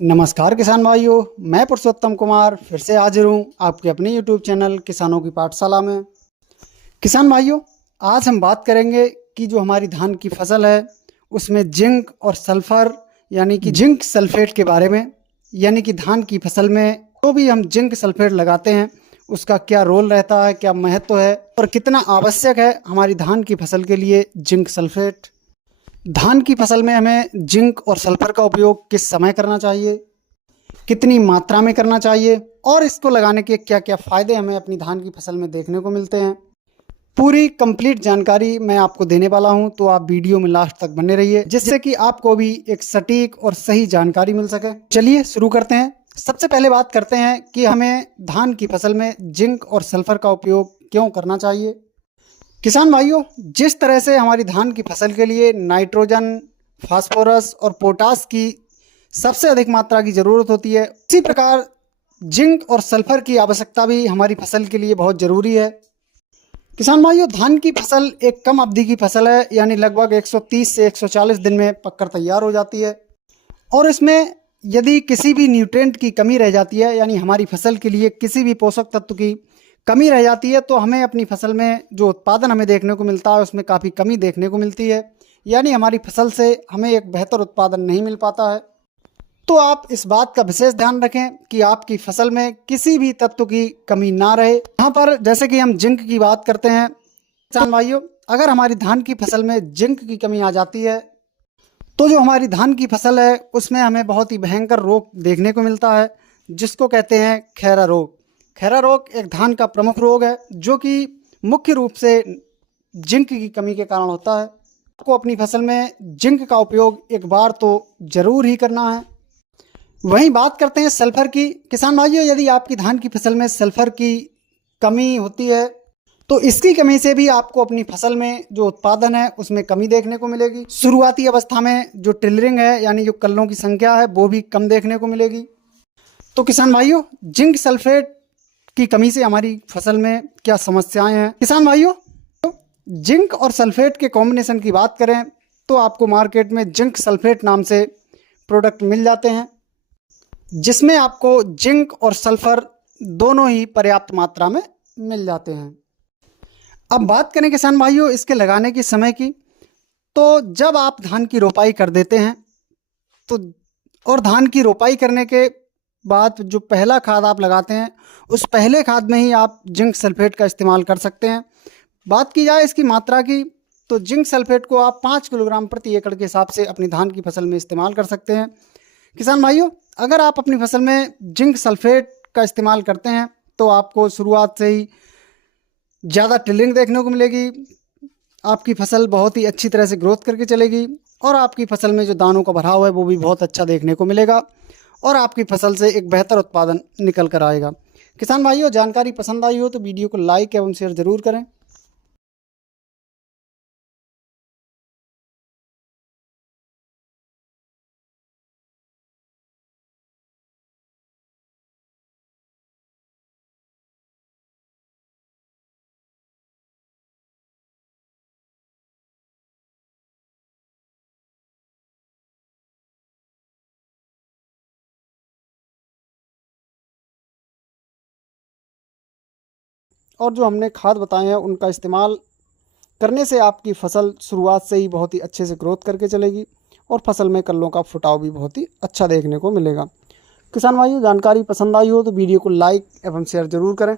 नमस्कार किसान भाइयों, मैं पुरुषोत्तम कुमार फिर से हाजिर हूँ आपके अपने YouTube चैनल किसानों की पाठशाला में। किसान भाइयों, आज हम बात करेंगे कि जो हमारी धान की फसल है उसमें जिंक और सल्फर यानी कि जिंक सल्फेट के बारे में। यानी कि धान की फसल में जो भी हम जिंक सल्फेट लगाते हैं उसका क्या रोल रहता है, क्या महत्व है और कितना आवश्यक है हमारी धान की फसल के लिए जिंक सल्फेट। धान की फसल में हमें जिंक और सल्फर का उपयोग किस समय करना चाहिए, कितनी मात्रा में करना चाहिए और इसको लगाने के क्या क्या फ़ायदे हमें अपनी धान की फसल में देखने को मिलते हैं, पूरी कंप्लीट जानकारी मैं आपको देने वाला हूं। तो आप वीडियो में लास्ट तक बने रहिए जिससे कि आपको भी एक सटीक और सही जानकारी मिल सके। चलिए शुरू करते हैं। सबसे पहले बात करते हैं कि हमें धान की फसल में जिंक और सल्फर का उपयोग क्यों करना चाहिए। किसान भाइयों, जिस तरह से हमारी धान की फसल के लिए नाइट्रोजन, फास्फोरस और पोटास की सबसे अधिक मात्रा की ज़रूरत होती है, उसी प्रकार जिंक और सल्फर की आवश्यकता भी हमारी फसल के लिए बहुत ज़रूरी है। किसान भाइयों, धान की फसल एक कम अवधि की फसल है, यानी लगभग 130 से 140 दिन में पककर तैयार हो जाती है। और इसमें यदि किसी भी न्यूट्रिएंट की कमी रह जाती है, यानी हमारी फसल के लिए किसी भी पोषक तत्व की कमी रह जाती है, तो हमें अपनी फसल में जो उत्पादन हमें देखने को मिलता है उसमें काफ़ी कमी देखने को मिलती है। यानी हमारी फसल से हमें एक बेहतर उत्पादन नहीं मिल पाता है। तो आप इस बात का विशेष ध्यान रखें कि आपकी फसल में किसी भी तत्व की कमी ना रहे। यहाँ पर जैसे कि हम जिंक की बात करते हैं, किसान भाइयों, अगर हमारी धान की फसल में जिंक की कमी आ जाती है तो जो हमारी धान की फसल है उसमें हमें बहुत ही भयंकर रोग देखने को मिलता है, जिसको कहते हैं खैरा रोग। खैरा रोग एक धान का प्रमुख रोग है जो कि मुख्य रूप से जिंक की कमी के कारण होता है। आपको अपनी फसल में जिंक का उपयोग एक बार तो ज़रूर ही करना है। वहीं बात करते हैं सल्फर की। किसान भाइयों, यदि आपकी धान की फसल में सल्फर की कमी होती है तो इसकी कमी से भी आपको अपनी फसल में जो उत्पादन है उसमें कमी देखने को मिलेगी। शुरुआती अवस्था में जो टिलरिंग है यानी जो कल्लों की संख्या है वो भी कम देखने को मिलेगी। तो किसान भाइयों, जिंक सल्फेट की कमी से हमारी फसल में क्या समस्याएं हैं। किसान भाइयों, जिंक और सल्फेट के कॉम्बिनेशन की बात करें तो आपको मार्केट में जिंक सल्फेट नाम से प्रोडक्ट मिल जाते हैं, जिसमें आपको जिंक और सल्फर दोनों ही पर्याप्त मात्रा में मिल जाते हैं। अब बात करें किसान भाइयों इसके लगाने के समय की, तो जब आप धान की रोपाई कर देते हैं तो और धान की रोपाई करने के बाद जो पहला खाद आप लगाते हैं उस पहले खाद में ही आप जिंक सल्फेट का इस्तेमाल कर सकते हैं। बात की जाए इसकी मात्रा की तो जिंक सल्फेट को आप 5 किलोग्राम प्रति एकड़ के हिसाब से अपनी धान की फसल में इस्तेमाल कर सकते हैं। किसान भाइयों, अगर आप अपनी फसल में जिंक सल्फेट का इस्तेमाल करते हैं तो आपको शुरुआत से ही ज़्यादा टिलरिंग देखने को मिलेगी, आपकी फसल बहुत ही अच्छी तरह से ग्रोथ करके चलेगी और आपकी फसल में जो दानों का भराव है वो भी बहुत अच्छा देखने को मिलेगा और आपकी फसल से एक बेहतर उत्पादन निकल कर आएगा। किसान भाइयों, जानकारी पसंद आई हो तो वीडियो को लाइक एवं शेयर ज़रूर करें। और जो हमने खाद बताए हैं उनका इस्तेमाल करने से आपकी फसल शुरुआत से ही बहुत ही अच्छे से ग्रोथ करके चलेगी और फसल में कल्लों का फुटाव भी बहुत ही अच्छा देखने को मिलेगा। किसान भाइयों, जानकारी पसंद आई हो तो वीडियो को लाइक एवं शेयर ज़रूर करें।